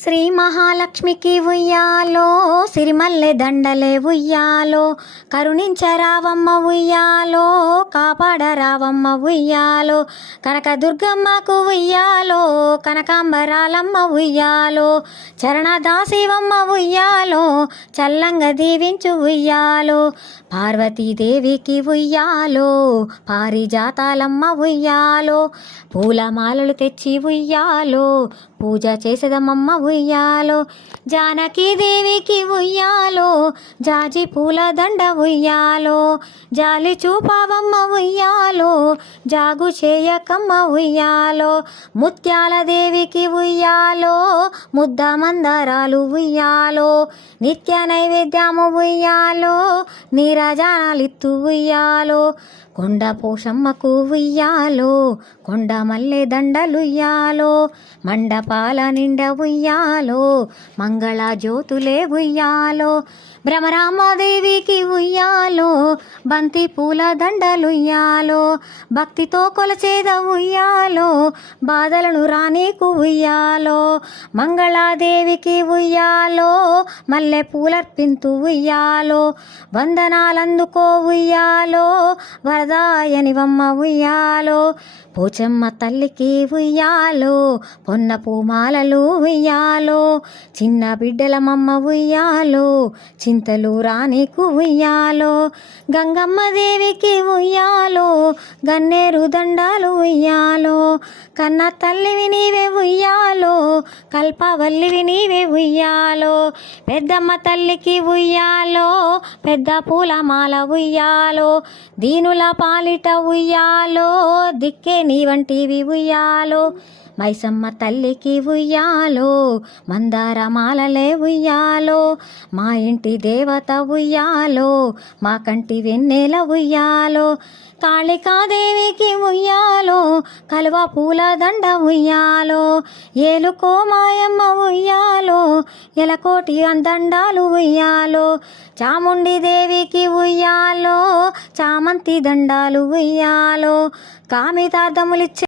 శ్రీ మహాలక్ష్మికి ఉయ్యాలో సిరిమల్లె దండలే ఉయ్యాలో కరుణించరావమ్మ ఉయ్యాలో కాపాడరావమ్మ ఉయ్యాలో కనకదుర్గమ్మకు ఉయ్యాలో కనకాంబరాలమ్మ ఉయ్యాలో చరణదాసివమ్మ ఉయ్యాలో చల్లంగ దీవించు ఉయ్యాలో పార్వతీదేవికి ఉయ్యాలో పారిజాతాలమ్మ ఉయ్యాలో పూలమాలలు తెచ్చి ఉయ్యాలో పూజ చేసేదమ్మమ్మ ఉయ్యాలో జానకీదేవికి ఉయ్యాలో జాజి పూల దండ ఉయ్యాలో జాలి చూపావమ్మ ఉయ్యాలో జాగు చేయకమ్మ ఉయ్యాలో ముత్యాల దేవికి ఉయ్యాలో ముద్ద మందారాలు ఉయ్యాలో నిత్య నైవేద్యము ఉయ్యాలో నీరజానాలిత్తు ఉయ్యాలో కొండ పోషమ్మకు ఉయ్యాలో కొండ మల్లె దండలుయ్యాలో మండపాల నిండ ఉయ్యాలో మంగళ జ్యోతులే ఉయ్యాలో భ్రమరామాదేవికి ఉయ్యాలో బంతి పూల దండలుయ్యాలో భక్తితో కొలచేద ఉయ్యాలో బాధలను రానీకు ఉయ్యాలో మంగళాదేవికి ఉయ్యాలో మల్లె పూలర్పింతు ఉయ్యాలో వందనాలందుకో ఉయ్యాలో వరదాయనివమ్మ ఉయ్యాలో పోచమ్మ తల్లికి ఉయ్యాలో పొన్న పూమాలలు ఉయ్యాలో చిన్న బిడ్డలమమ్మ ఉయ్యాలో చింతలు రానీకు ఉయ్యాలో గంగమ్మ దేవికి ఉయ్యాలో గన్నేరు దండాలు ఉయ్యాలో కన్న తల్లివి నీవే ఉయ్యాలో కల్పవల్లివి నీవే ఉయ్యాలో పెద్దమ్మ తల్లికి ఉయ్యాలో పెద్ద పూలమాల ఉయ్యాలో దీనుల పాలిట ఉయ్యాలో దిక్కే నీ వంటివి ఉయ్యాలో మైసమ్మ తల్లికి ఉయ్యాలో మందారమాలలే ఉయ్యాలో మా ఇంటి దేవత ఉయ్యాలో మా కంటి వెన్నెల ఉయ్యాలో కాళికాదేవికి ఉయ్యాలో కలువ పూల దండ ఉయ్యాలో ఏలుకో మాయమ్మ ఉయ్యాలో ఎలకోటి దండాలు ఉయ్యాలో చాముండి దేవికి ఉయ్యాలో చామంతి దండాలు ఉయ్యాలో కామితార్థములిచ్చే